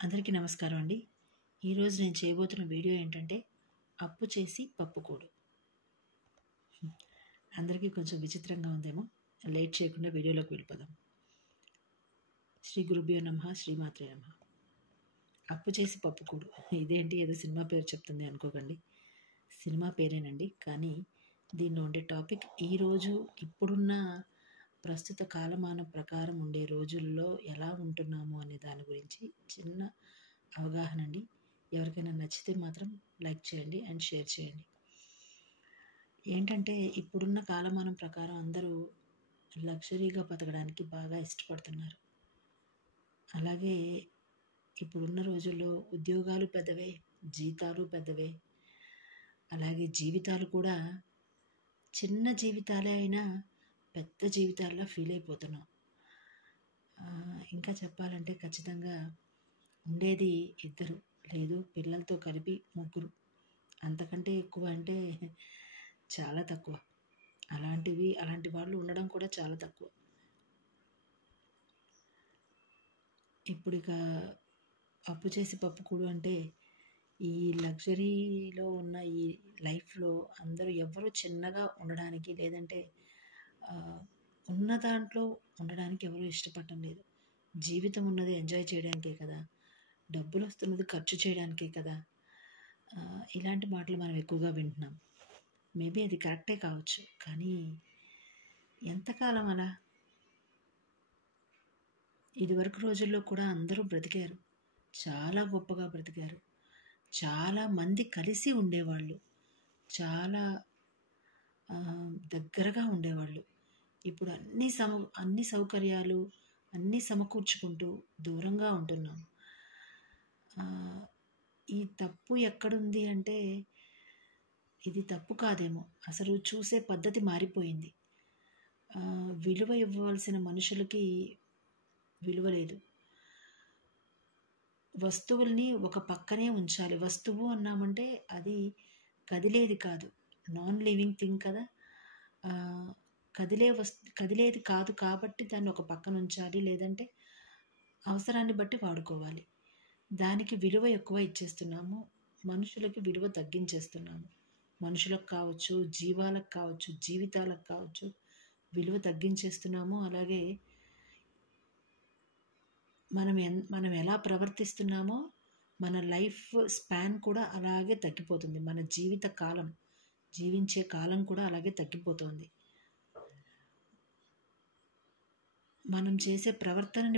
అందరికీ నమస్కారం అండి. ఈరోజు నేను చేయబోతున్న వీడియో ఏంటంటే అప్పు చేసి పప్పుకూడు. అందరికీ కొంచెం విచిత్రంగా ఉందేమో. లేట్ చేయకుండా వీడియోలోకి వెళ్ళిపోదాం. శ్రీ గురుభ్యో నమః, శ్రీమాత్రే నమః. అప్పు చేసి పప్పుకూడు, ఇదేంటి ఏదో సినిమా పేరు చెప్తుంది అనుకోకండి. సినిమా పేరేనండి, కానీ దీనిలో ఉండే టాపిక్ ఈరోజు ఇప్పుడున్న ప్రస్తుత కాలమానం ప్రకారం ఉండే రోజుల్లో ఎలా ఉంటున్నాము అనే దాని గురించి చిన్న అవగాహన అండి. ఎవరికైనా నచ్చితే మాత్రం లైక్ చేయండి అండ్ షేర్ చేయండి. ఏంటంటే ఇప్పుడున్న కాలమానం ప్రకారం అందరూ లగ్జరీగా బతకడానికి బాగా ఇష్టపడుతున్నారు. అలాగే ఇప్పుడున్న రోజుల్లో ఉద్యోగాలు పెద్దవే, జీతాలు పెద్దవే, అలాగే జీవితాలు కూడా చిన్న జీవితాలే అయినా పెద్ద జీవితాల్లో ఫీల్ అయిపోతున్నాం. ఇంకా చెప్పాలంటే ఖచ్చితంగా ఉండేది ఇద్దరు, లేదు పిల్లలతో కలిపి ముగ్గురు, అంతకంటే ఎక్కువ అంటే చాలా తక్కువ. అలాంటి వాళ్ళు ఉండడం కూడా చాలా తక్కువ. ఇప్పుడు ఇక అప్పు చేసి పప్పుకూడు అంటే ఈ లగ్జరీలో ఉన్న ఈ లైఫ్లో అందరూ ఎవరు చిన్నగా ఉండడానికి, లేదంటే ఉన్న దాంట్లో ఉండడానికి ఎవరు ఇష్టపడటం లేదు. జీవితం ఉన్నది ఎంజాయ్ చేయడానికే కదా, డబ్బులు వస్తున్నది ఖర్చు చేయడానికే కదా. ఇలాంటి మాటలు మనం ఎక్కువగా వింటున్నాం. మేబీ అది కరెక్టే కావచ్చు, కానీ ఎంతకాలం అలా? ఇదివరకు రోజుల్లో కూడా అందరూ బ్రతికారు, చాలా గొప్పగా బ్రతికారు. చాలా మంది కలిసి ఉండేవాళ్ళు, చాలా దగ్గరగా ఉండేవాళ్ళు. ఇప్పుడు అన్ని సౌకర్యాలు అన్నీ సమకూర్చుకుంటూ దూరంగా ఉంటున్నాం. ఈ తప్పు ఎక్కడుంది అంటే, ఇది తప్పు కాదేమో, అసలు చూసే పద్ధతి మారిపోయింది. విలువ ఇవ్వవలసిన మనుషులకి విలువ లేదు. వస్తువుల్ని ఒక పక్కనే ఉంచాలి. వస్తువు అన్నామంటే అది కదిలేది కాదు, నాన్ లివింగ్ థింగ్ కదా. కదిలేది కాదు కాబట్టి దాన్ని ఒక పక్కన ఉంచాలి, లేదంటే అవసరాన్ని బట్టి వాడుకోవాలి. దానికి విలువ ఎక్కువ ఇచ్చేస్తున్నాము, మనుషులకి విలువ తగ్గించేస్తున్నాము. మనుషులకు కావచ్చు, జీవాలకు కావచ్చు, జీవితాలకు కావచ్చు, విలువ తగ్గించేస్తున్నాము. అలాగే మనం ఎలా ప్రవర్తిస్తున్నామో మన లైఫ్ స్పాన్ కూడా అలాగే తగ్గిపోతుంది. మన జీవించే కాలం కూడా అలాగే తగ్గిపోతుంది. మనం చేసే ప్రవర్తనని